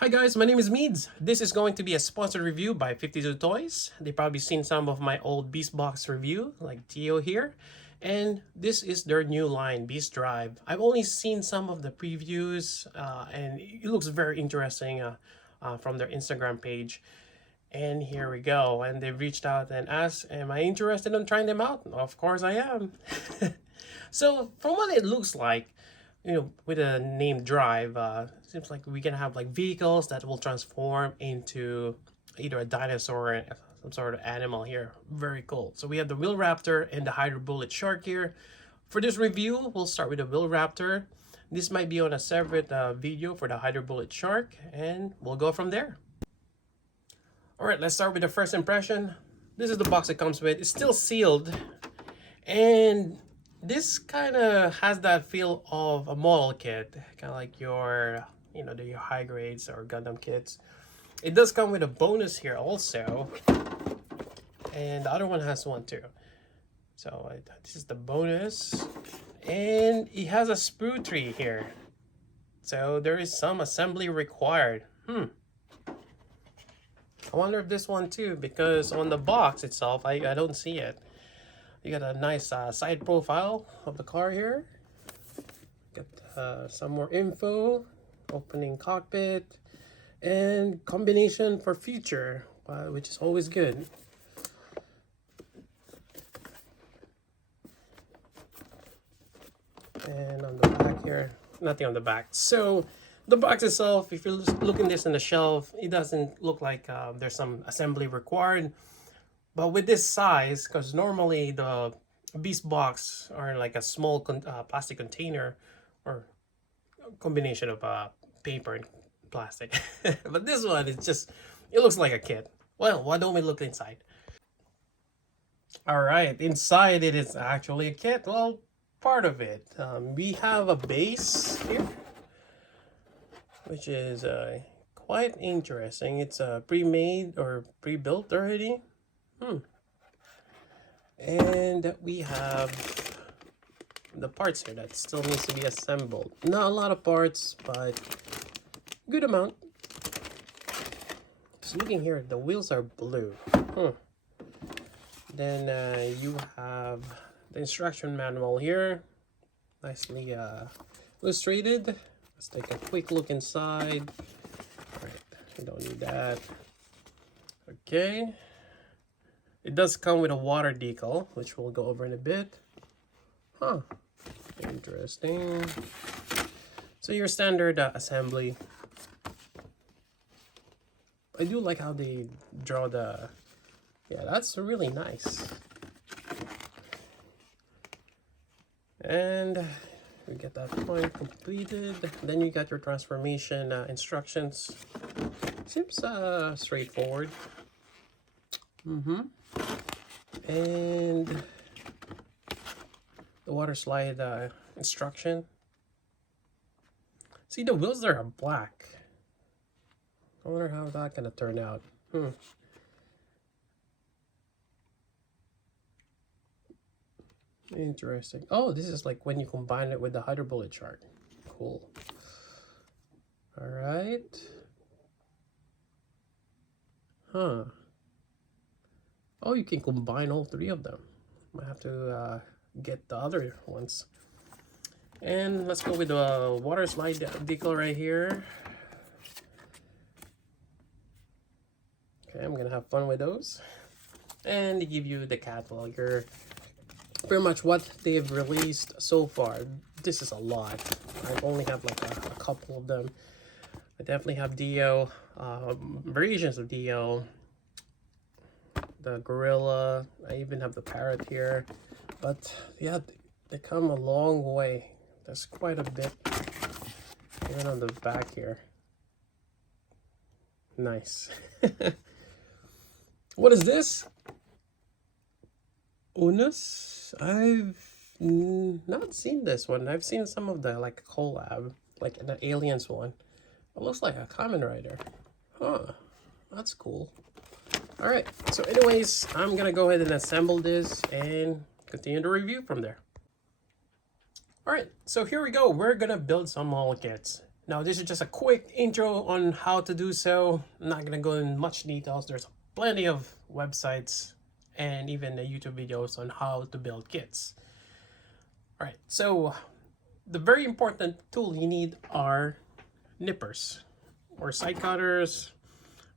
Hi guys, my name is Meads. This is going to be a sponsored review by 52 Toys. They've probably seen some of my old Beast Box review, like Tio here. And this is their new line, Beast Drive. I've only seen some of the previews, and it looks very interesting from their Instagram page. And here we go. And they've reached out and asked, am I interested in trying them out? Of course I am. So from what it looks like, with a name Drive, seems like we can have like vehicles that will transform into either a dinosaur or some sort of animal here. Very cool. So we have the Wheel Raptor and the Hydro Bullet Shark here. For this review, we'll start with the Wheel Raptor. This might be on a separate video for the Hydro Bullet Shark, and we'll go from there. All right, let's start with the first impression. This is the box it comes with. It's still sealed, and this kind of has that feel of a model kit, kind of like your, your high grades or Gundam kits. It does come with a bonus here also, and the other one has one too. So this is the bonus, and it has a sprue tree here. So there is some assembly required. I wonder if this one too, because on the box itself, I don't see it. You got a nice side profile of the car here. Got some more info, opening cockpit, and combination for future, which is always good. And on the back here, nothing on the back. So the box itself, if you're looking this on the shelf, it doesn't look like there's some assembly required. But with this size, because normally the Beast Box are like a small plastic container or a combination of paper and plastic. But this one is just, it looks like a kit. Well, why don't we look inside? All right, inside it is actually a kit. Well, part of it. We have a base here, which is quite interesting. It's pre-made or pre-built already. And we have the parts here that still needs to be assembled. Not a lot of parts, but good amount. Just looking here, the wheels are blue. Then you have the instruction manual here, nicely illustrated. Let's take a quick look inside. All right, we don't need that. Okay. It does come with a water decal, which we'll go over in a bit. Interesting. So your standard assembly. I do like how they draw the... Yeah, that's really nice. And we get that point completed. Then you got your transformation instructions. Seems straightforward. And the water slide instruction. See, the wheels there are black. I wonder how that's gonna turn out. Interesting. Oh, this is like when you combine it with the Hydro Bullet Shark. Cool. All right. Oh, you can combine all three of them. Might have to get the other ones. And let's go with the water slide decal right here. Okay, I'm gonna have fun with those. And they give you the catalog here. Pretty much what they've released so far. This is a lot. I only have like a couple of them. I definitely have Dio, versions of Dio. The gorilla, I even have the parrot here, but yeah, they come a long way. There's quite a bit even on the back here. Nice. What is this? Unus? I've not seen this one. I've seen some of the like collab, like the aliens one. It looks like a Kamen Rider. That's cool. All right, so anyways, I'm gonna go ahead and assemble this and continue the review from there. All right, so here we go. We're gonna build some model kits. Now, this is just a quick intro on how to do so. I'm not gonna go in much details. There's plenty of websites and even the YouTube videos on how to build kits. All right, so the very important tool you need are nippers or side cutters.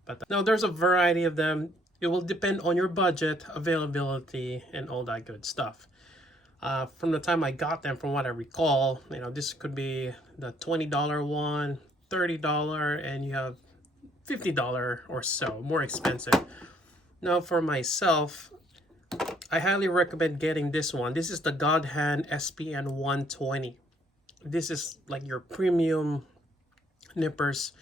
But now there's a variety of them. It will depend on your budget, availability, and all that good stuff. From the time I got them, from what I recall, this could be the $20 one, $30, and you have $50 or so, more expensive. Now for myself, I highly recommend getting this one. This is the God Hand SPN 120. This is like your premium nippers,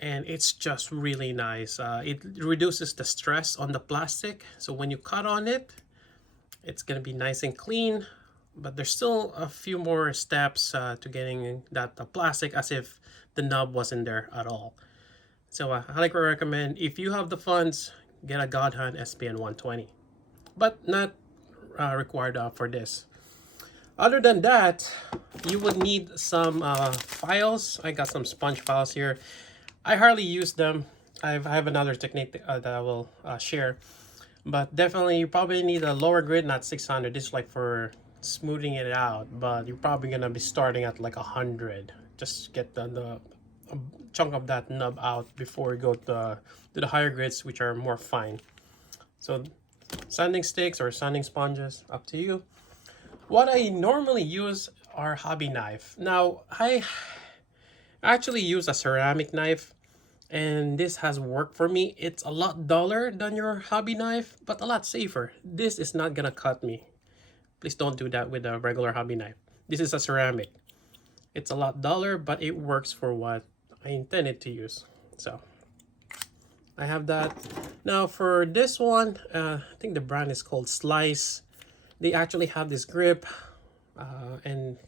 and it's just really nice. It reduces the stress on the plastic, so when you cut on it, it's gonna be nice and clean, but there's still a few more steps to getting that plastic as if the nub wasn't there at all. So I highly recommend, if you have the funds, get a God Hand SPN 120, but not required for this. Other than that, you would need some files. I got some sponge files here. I hardly use them. I have another technique that I will share. But definitely you probably need a lower grid, not 600. This is like for smoothing it out, but you're probably gonna be starting at like 100. Just get the chunk of that nub out before you go to the higher grids, which are more fine. So sanding sticks or sanding sponges, up to you. What I normally use are hobby knife. Now I actually use a ceramic knife, and this has worked for me. It's a lot duller than your hobby knife, but a lot safer. This is not gonna cut me. Please don't do that with a regular hobby knife. This is a ceramic. It's a lot duller, but it works for what I intended to use. So I have that. Now for this one, I think the brand is called Slice. They actually have this grip and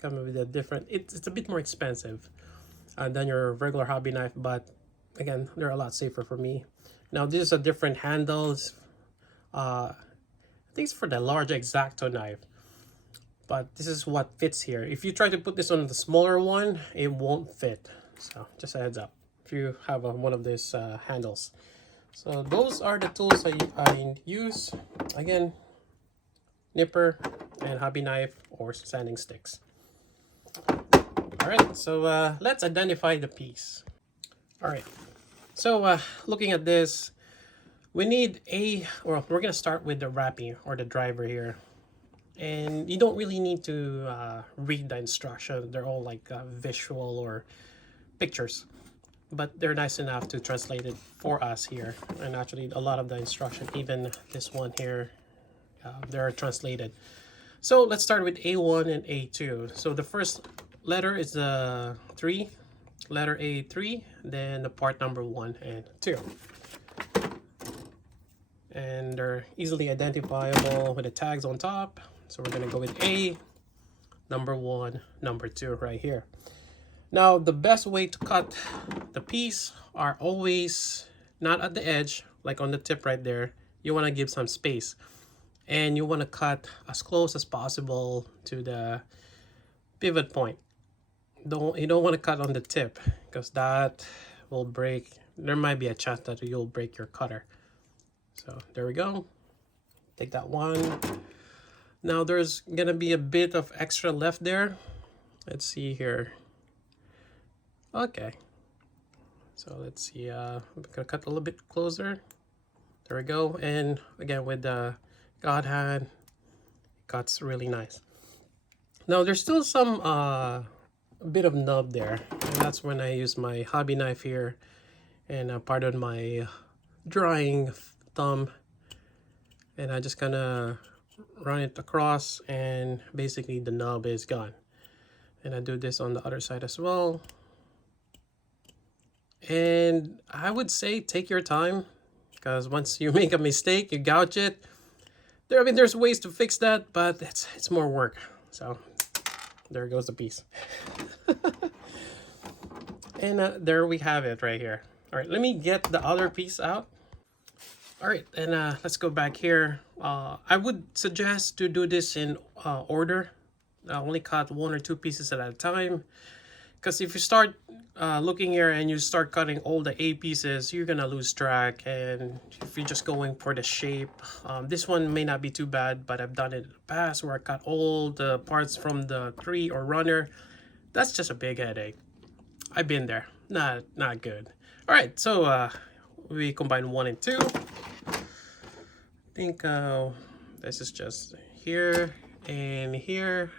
come with a different, it's a bit more expensive than your regular hobby knife, but again, they're a lot safer for me. Now this is a different handles. I think it's for the large X-Acto knife, but this is what fits here. If you try to put this on the smaller one, it won't fit. So just a heads up if you have one of these handles. So those are the tools I use. Again, nipper and hobby knife or sanding sticks. All right, so let's identify the piece. All right, so looking at this, we need we're gonna start with the wrapping or the driver here. And you don't really need to read the instruction. They're all like visual or pictures, but they're nice enough to translate it for us here. And actually a lot of the instruction, even this one here, they're translated. So let's start with A1 and A2. So the first letter is the 3, letter A3, then the part number 1 and 2. And they're easily identifiable with the tags on top. So we're gonna go with A, number 1, number 2 right here. Now the best way to cut the piece are always not at the edge, like on the tip right there. You wanna give some space. And you want to cut as close as possible to the pivot point. You don't want to cut on the tip, because that will break. There might be a chance that you'll break your cutter. So there we go. Take that one. Now there's gonna be a bit of extra left there. Let's see here. Okay. So let's see. I'm gonna cut a little bit closer. There we go. And again with the God Hand, cuts really nice. Now there's still some a bit of nub there, and that's when I use my hobby knife here, and pardon my drying thumb, and I just kind of run it across, and basically the nub is gone. And I do this on the other side as well. And I would say take your time, because once you make a mistake, you gouge it. There's ways to fix that, but it's more work. So there goes the piece. And there we have it right here. All right, let me get the other piece out. All right, and let's go back here. I would suggest to do this in order. Only cut 1 or 2 pieces at a time, Because if you start looking here and you start cutting all the A pieces, you're gonna lose track. And if you're just going for the shape, this one may not be too bad, but I've done it in the past where I cut all the parts from the tree or runner. That's just a big headache. I've been there. Not good. All right, so we combine 1 and 2. I think this is just here and here.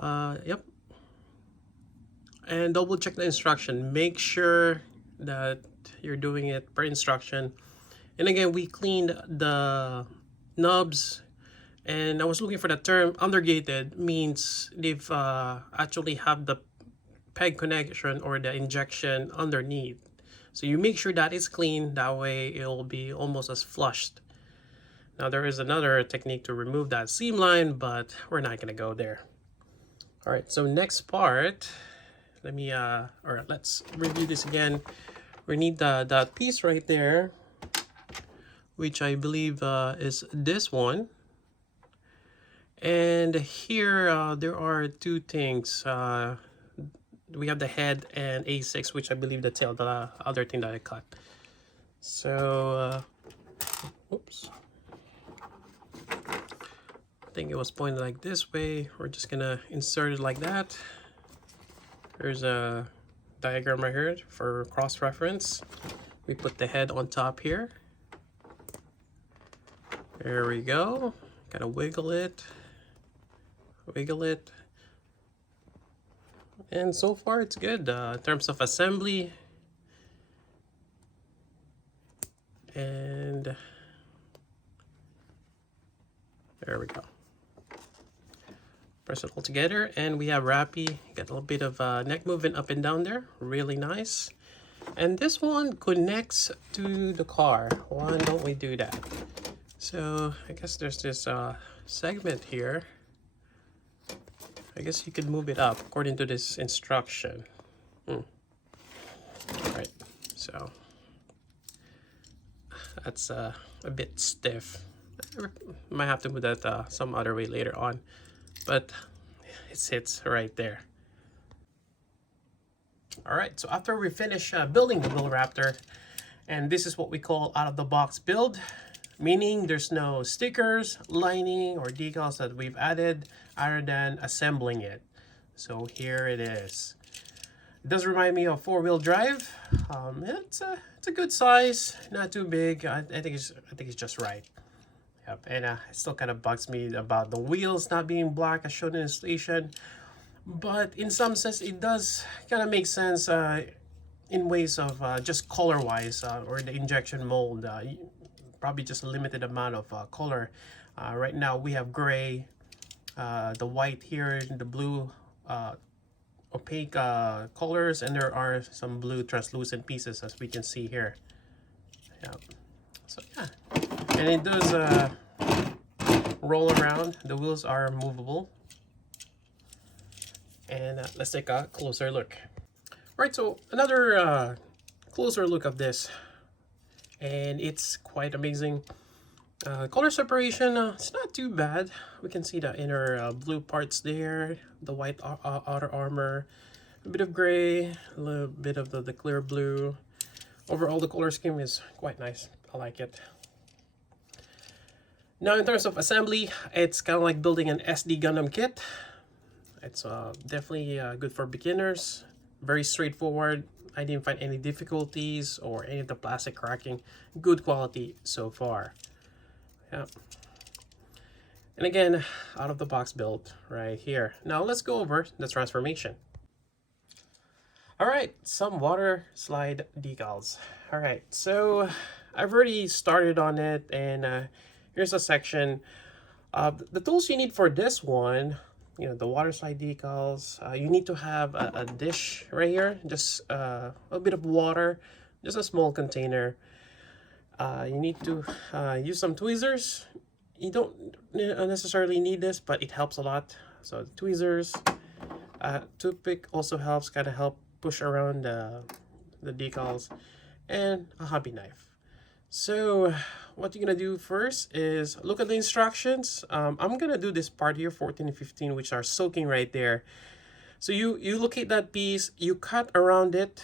Yep. And double check the instruction. Make sure that you're doing it per instruction. And again, we cleaned the knobs, and I was looking for the term. Undergated means they've actually have the peg connection or the injection underneath. So you make sure that is clean, that way it'll be almost as flushed. Now there is another technique to remove that seam line, but we're not gonna go there. All right, so next part, let's review this again. We need that piece right there, which I believe is this one. And here there are 2 things. We have the head and A6, which I believe the tail, the other thing that I cut. So, oops. I think it was pointed like this way. We're just gonna insert it like that. There's a diagram right here for cross-reference. We put the head on top here. There we go. Gotta wiggle it. And so far it's good in terms of assembly. And there we go. Press it all together, and we have Rappy. Got a little bit of neck movement up and down there. Really nice. And this one connects to the car. Why don't we do that? So I guess there's this segment here. I guess you could move it up according to this instruction. All right, so that's a bit stiff. Might have to move that some other way later on, but it sits right there. All right, so after we finish building the little Raptor, and this is what we call out-of-the-box build, meaning there's no stickers, lining, or decals that we've added other than assembling it. So here it is. It does remind me of 4-wheel drive. It's a good size, not too big. I think it's just right. Yep, and it still kind of bugs me about the wheels not being black as shown in the station. But in some sense, it does kind of make sense in ways of just color-wise or the injection mold. Probably just a limited amount of color. Right now we have gray, the white here, the blue opaque colors, and there are some blue translucent pieces as we can see here. Yeah. So yeah, and it does roll around. The wheels are movable. And let's take a closer look. Right, so another closer look of this, and it's quite amazing. Color separation, it's not too bad. We can see the inner blue parts there, the white outer armor, a bit of gray, a little bit of the clear blue. Overall, the color scheme is quite nice. I like it. Now, in terms of assembly, it's kind of like building an SD Gundam kit. It's definitely good for beginners. Very straightforward. I didn't find any difficulties or any of the plastic cracking. Good quality so far. Yeah. And again, out of the box build right here. Now let's go over the transformation. All right, some water slide decals. All right, so I've already started on it, and here's a section. The tools you need for this one, you know, the water slide decals, you need to have a dish right here, just a bit of water, just a small container. You need to use some tweezers. You don't necessarily need this, but it helps a lot. So tweezers, toothpick also helps, kind of help push around the decals, and a hobby knife. So what you're gonna do first is look at the instructions. I'm gonna do this part here, 14 and 15, which are soaking right there. So you locate that piece, you cut around it,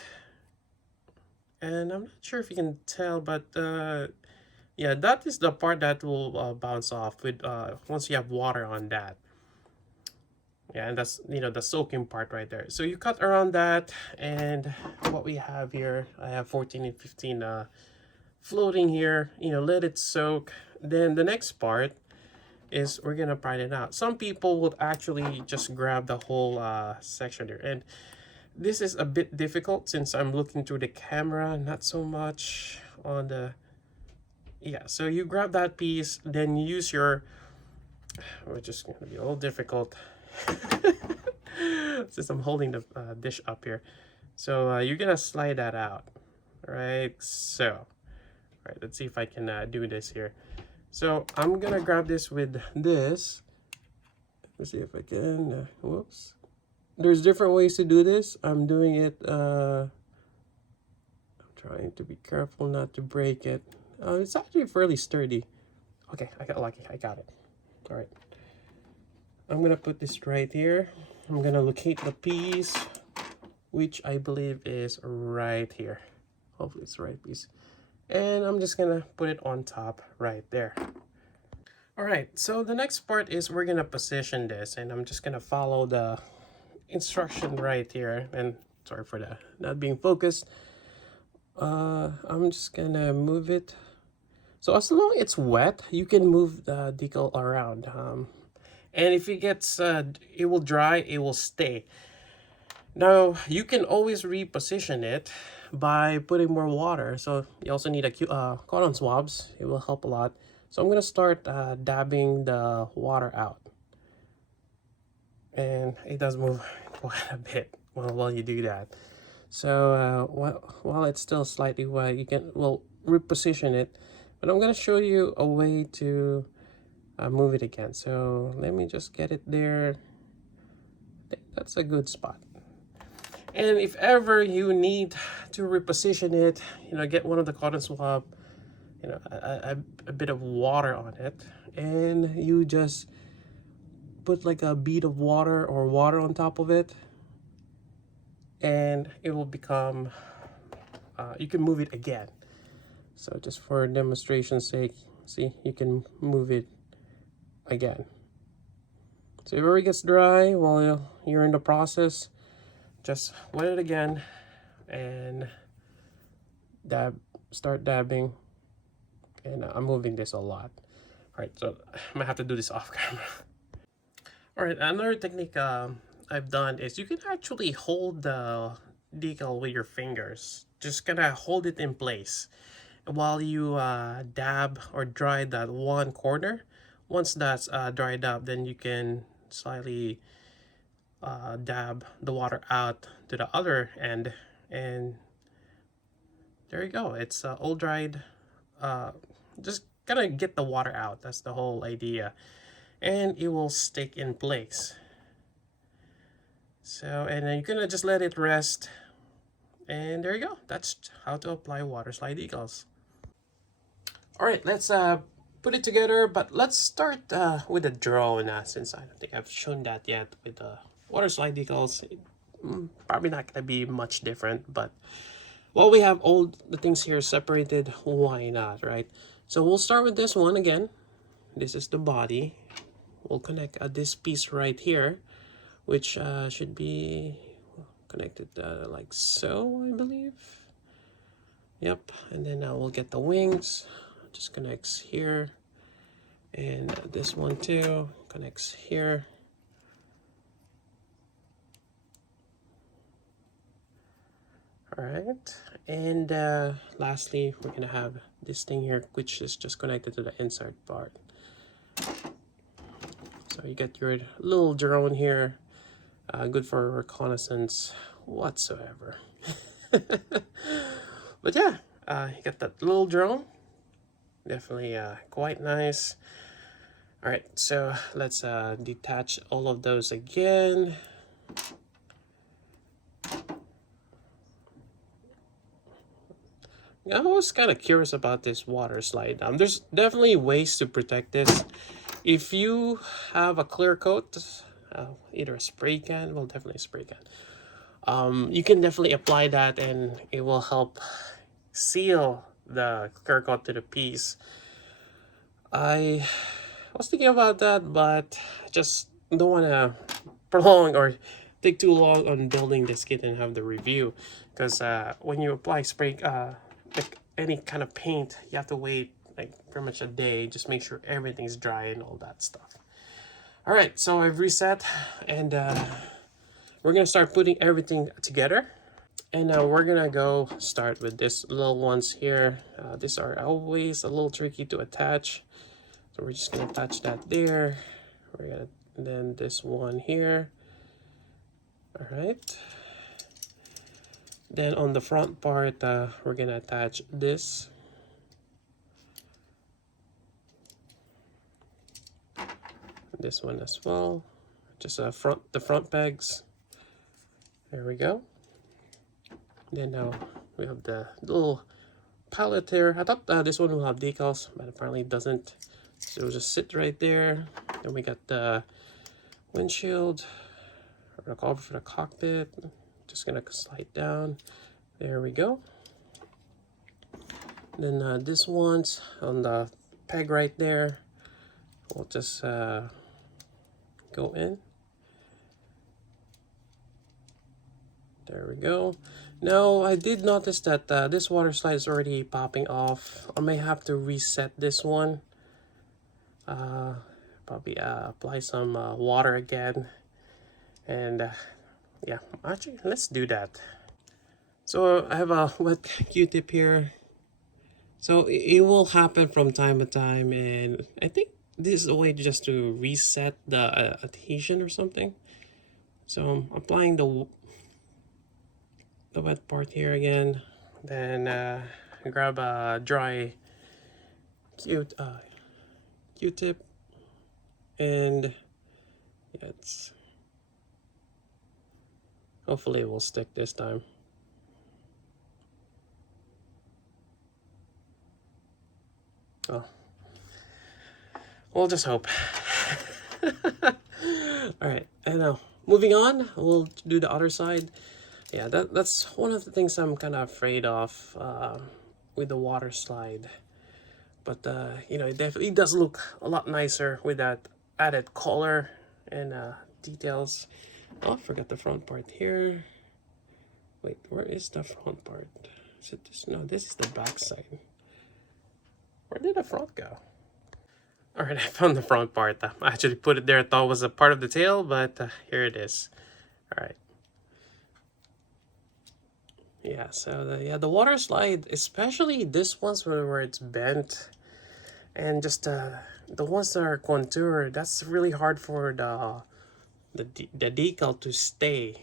and I'm not sure if you can tell, but yeah, that is the part that will bounce off with once you have water on that. Yeah, and that's, you know, the soaking part right there. So you cut around that, and what we have here, I have 14 and 15 floating here. You know, let it soak. Then the next part is we're gonna prime it out. Some people would actually just grab the whole section there, and this is a bit difficult since I'm looking through the camera, not so much on the, yeah. So you grab that piece, then you use your, which is gonna be a little difficult since I'm holding the dish up here. So you're gonna slide that out, right? So, all right, let's see if I can do this here. So I'm gonna grab this with this. Let's see if I can. Whoops. There's different ways to do this. I'm doing it. I'm trying to be careful not to break it. It's actually fairly sturdy. Okay, I got lucky. I got it. All right. I'm gonna put this right here. I'm gonna locate the piece, which I believe is right here. Hopefully it's the right piece. And I'm just gonna put it on top right there. All right, so the next part is we're gonna position this, and I'm just gonna follow the instruction right here. And sorry for the not being focused. I'm just gonna move it. So as long as it's wet, you can move the decal around. And if it gets, it will dry, it will stay. Now, you can always reposition it by putting more water. So you also need a cotton swabs. It will help a lot. So I'm going to start dabbing the water out. And it does move quite a bit while you do that. So while it's still slightly wet, you can, well, reposition it. But I'm going to show you a way to move it again. So let me just get it there. That's a good spot. And if ever you need to reposition it, you know, get one of the cotton swab, you know, a bit of water on it, and you just put like a bead of water or water on top of it, and it will become, you can move it again. So just for demonstration's sake, see, you can move it again. So if it ever gets dry while you're in the process, just wet it again and start dabbing. And I'm moving this a lot. All right, so I might have to do this off camera. All right, another technique I've done is you can actually hold the decal with your fingers. Just gonna hold it in place while you dab or dry that one corner. Once that's dried up, then you can slightly dab the water out to the other end, and there you go. It's all dried. Just gotta get the water out. That's the whole idea, and it will stick in place. So, and then you're gonna just let it rest, and there you go. That's how to apply water slide decals. All right, let's put it together, but let's start with the drone, since I don't think I've shown that yet with the water slide decals. Probably not gonna be much different, but while we have all the things here separated, why not, right? So we'll start with this one again. This is the body. We'll connect this piece right here, which should be connected like so, I believe. Yep, and then we'll get the wings. Just connects here, and this one too connects here. All right, and lastly, we're gonna have this thing here, which is just connected to the inside part. So you get your little drone here, good for reconnaissance whatsoever. But yeah, you got that little drone. Definitely quite nice. All right, so let's detach all of those again. I was kind of curious about this water slide. There's definitely ways to protect this. If you have a clear coat, either a spray can, well, definitely a spray can. You can definitely apply that and it will help seal the clear coat to the piece. I was thinking about that, but I just don't want to prolong or take too long on building this kit and have the review, because when you apply spray like any kind of paint, you have to wait like pretty much a day, just make sure everything's dry and all that stuff. All right, so I've reset and we're gonna start putting everything together. And we're gonna go start with this little ones here. These are always a little tricky to attach, so we're just gonna attach that there. We're gonna, and then this one here. All right, then on the front part we're gonna attach this. This one as well, just the front pegs. There we go. Then now we have the little palette here. I thought this one will have decals, but apparently it doesn't. So it'll just sit right there. Then we got the windshield, or the cover for the cockpit. Just gonna slide down. There we go. Then this one's on the peg right there. We'll just go in. There we go. Now I did notice that this water slide is already popping off. I may have to reset this one. Probably apply some water again. And yeah, actually let's do that. So I have a wet Q-tip here. So it will happen from time to time, and I think this is a way just to reset the adhesion or something. So I'm applying the wet part here again. Then grab a dry Q-tip, and yeah, it's hopefully it will stick this time. Oh, we'll just hope. All right, and now moving on, we'll do the other side. Yeah, that's one of the things I'm kind of afraid of with the water slide. But you know, it definitely does look a lot nicer with that added color and details. Oh, I forgot the front part here. Wait, where is the front part? Is it this? No, this is the back side. Where did the front go? All right, I found the front part. I actually put it there. I thought it was a part of the tail, but here it is. All right. Yeah, so the water slide, especially this ones where it's bent, and just the ones that are contoured, that's really hard for the decal to stay.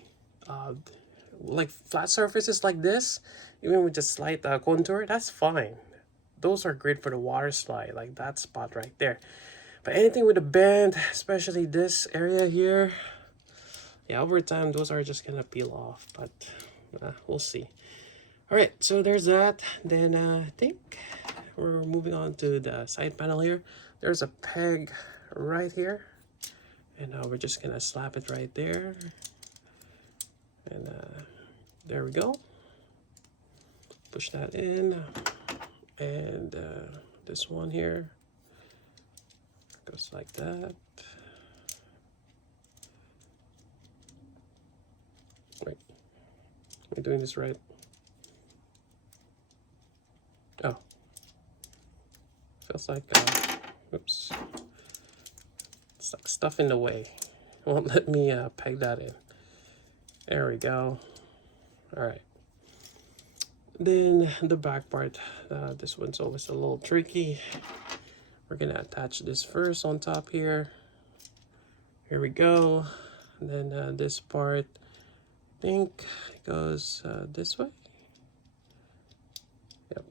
Like flat surfaces like this, even with just slight contour, that's fine. Those are great for the water slide, like that spot right there. But anything with a bend, especially this area here, yeah, over time those are just gonna peel off. But we'll see. All right, so there's that. Then I think we're moving on to the side panel here. There's a peg right here, and we're just gonna slap it right there. And there we go. Push that in, and this one here goes like that. Wait, am I doing this right? Oh, feels like oops, it's like stuff in the way. It won't let me peg that in. There we go. All right. Then the back part, this one's always a little tricky. We're gonna attach this first on top here. Here we go. And then this part, I think it goes this way. Yep.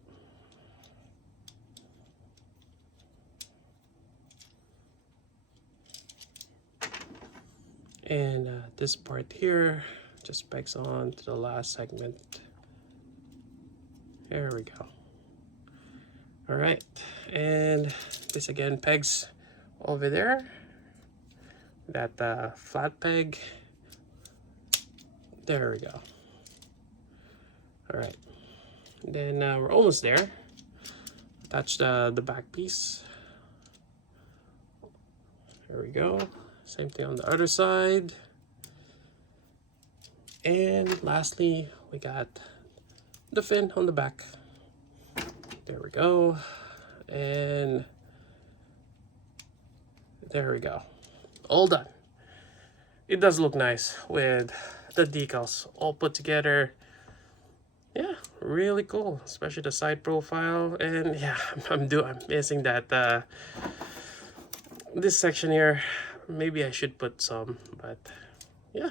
And this part here just pegs on to the last segment. There we go. All right, and this again pegs over there. that flat peg. There we go. All right, then we're almost there. Attach the back piece. There we go. Same thing on the other side. And lastly, we got the fin on the back. There we go. And there we go. All done. It does look nice with the decals all put together. Yeah, really cool, especially the side profile. And yeah, I'm missing that this section here. Maybe I should put some, but yeah,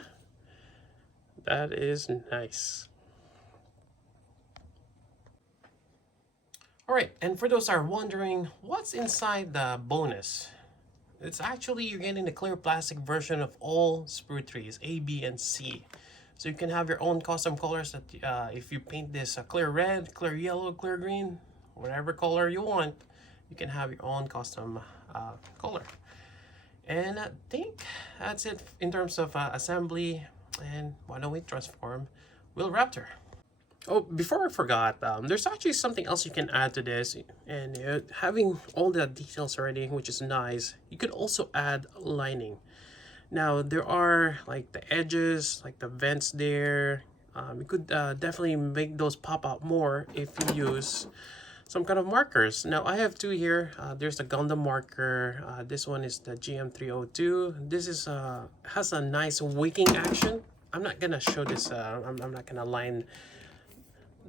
that is nice. All right, and for those who are wondering, what's inside the bonus? It's actually, you're getting the clear plastic version of all sprue trees, A, B, and C. So you can have your own custom colors that if you paint this clear red, clear yellow, clear green, whatever color you want, you can have your own custom color. And I think that's it in terms of assembly. And why don't we transform Will Raptor? Oh, before I forgot, there's actually something else you can add to this. And having all the details already, which is nice, you could also add lining. Now, there are like the edges, like the vents there. You could definitely make those pop out more if you use some kind of markers. Now, I have two here. There's the Gundam marker. This one is the GM302. This is has a nice wicking action. I'm not gonna show this. I'm not gonna line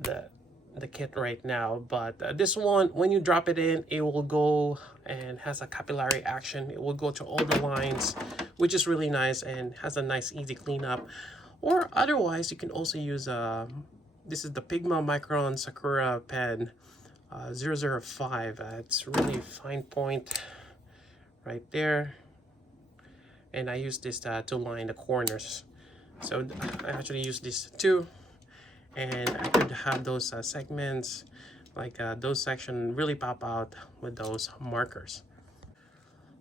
the kit right now, but this one, when you drop it in, it will go and has a capillary action. It will go to all the lines, which is really nice and has a nice easy cleanup. Or otherwise, you can also use this is the Pigma Micron Sakura pen 005. It's really fine point right there, and I use this to line the corners. So I actually use this too. And I could have those segments, like those sections really pop out with those markers.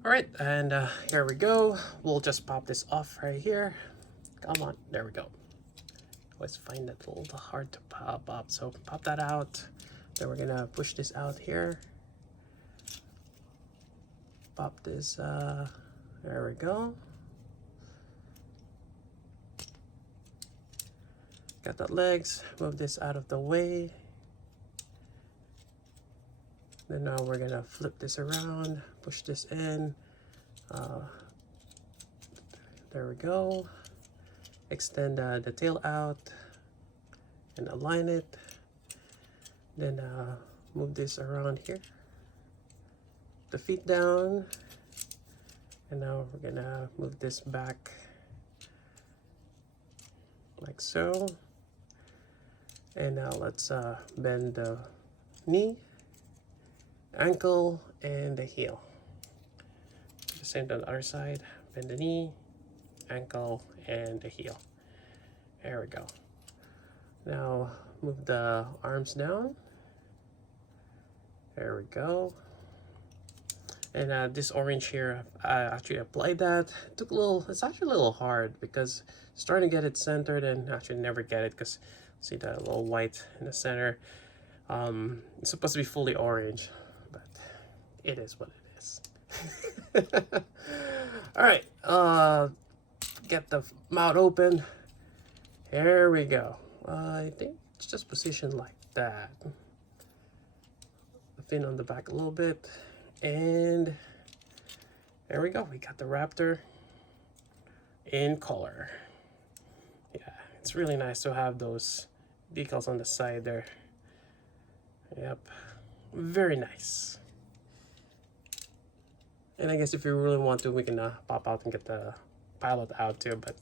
All right, and here we go. We'll just pop this off right here. Come on, there we go. Always find that a little hard to pop up, so pop that out. Then we're gonna push this out here. Pop this, there we go. Got the legs, move this out of the way. Then now we're gonna flip this around, push this in. There we go. Extend the tail out and align it. Then move this around here. The feet down. And now we're gonna move this back like so. And now let's bend the knee, ankle, and the heel. The same on the other side. Bend the knee, ankle, and the heel. There we go. Now move the arms down. There we go. And this orange here, I actually applied that. It took a little, it's actually a little hard because starting to get it centered and actually never get it because see the little white in the center. It's supposed to be fully orange, but it is what it is. All right, get the mouth open. Here we go. I think it's just positioned like that. The fin on the back a little bit. And there we go. We got the Raptor in color. Yeah, it's really nice to have those decals on the side there. Yep, very nice. And I guess if you really want to, we can pop out and get the pilot out too, but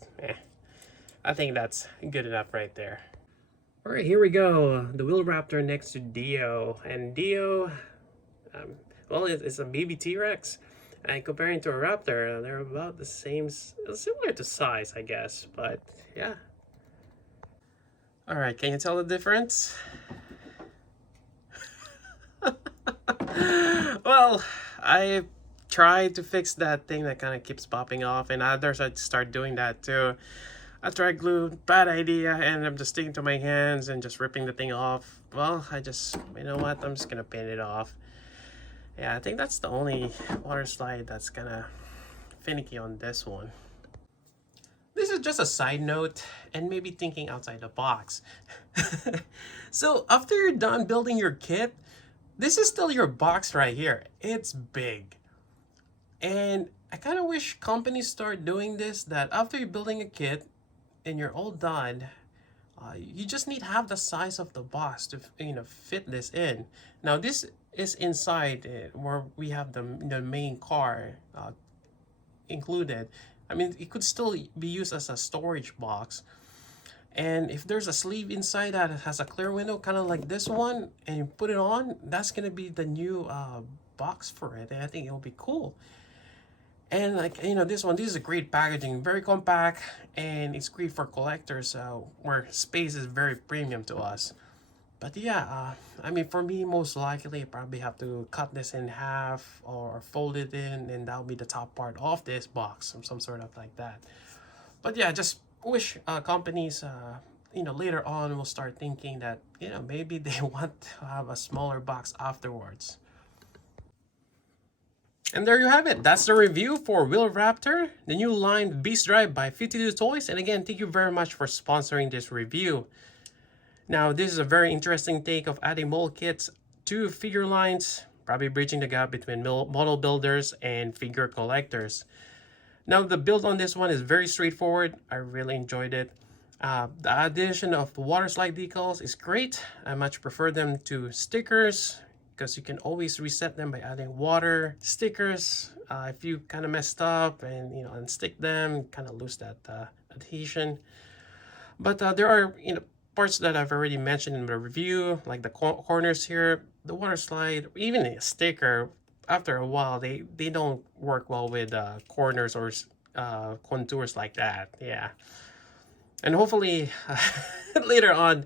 I think that's good enough right there. All right, here we go. The Will Raptor next to Dio. And Dio, well, it's a baby T-Rex. And comparing to a Raptor, they're about the same, similar to size, I guess. But yeah. All right, can you tell the difference? Well, I tried to fix that thing that kind of keeps popping off, and others I'd start doing that too. I tried glue, bad idea, and I'm just sticking to my hands and just ripping the thing off. Well, you know what, I'm just gonna paint it off. Yeah, I think that's the only water slide that's kind of finicky on this one. This is just a side note and maybe thinking outside the box. So after you're done building your kit, this is still your box right here. It's big. And I kind of wish companies start doing this, that after you're building a kit and you're all done, you just need half the size of the box to fit this in. Now this is inside where we have the main car included. I mean, it could still be used as a storage box. And if there's a sleeve inside that has a clear window, kind of like this one, and you put it on, that's gonna be the new box for it. And I think it'll be cool. And like, this is a great packaging, very compact, and it's great for collectors where space is very premium to us. But yeah, I mean, for me, most likely I probably have to cut this in half or fold it in, and that'll be the top part of this box, or some sort of like that. But yeah, just wish companies, later on will start thinking that, maybe they want to have a smaller box afterwards. And there you have it. That's the review for Wheel Raptor, the new line Beast Drive by 52 Toys. And again, thank you very much for sponsoring this review. Now, this is a very interesting take of adding mold kits to figure lines, probably bridging the gap between model builders and figure collectors. Now, the build on this one is very straightforward. I really enjoyed it. The addition of water slide decals is great. I much prefer them to stickers, because you can always reset them by adding water. Stickers, if you kind of messed up and unstick them, kind of lose that adhesion. But there are parts that I've already mentioned in the review, like the corners here, the water slide, even a sticker. After a while, they don't work well with corners or contours like that. Yeah, and hopefully later on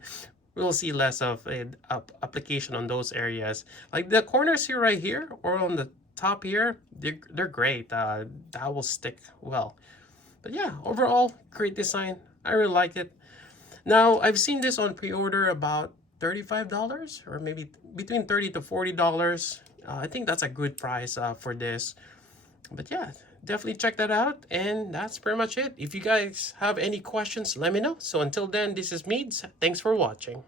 we'll see less of an application on those areas. Like the corners here, right here, or on the top here, they're great. That will stick well. But yeah, overall, great design. I really like it. Now, I've seen this on pre-order about $35, or maybe between $30 to $40. I think that's a good price for this. But yeah, definitely check that out. And that's pretty much it. If you guys have any questions, let me know. So until then, this is Meads. Thanks for watching.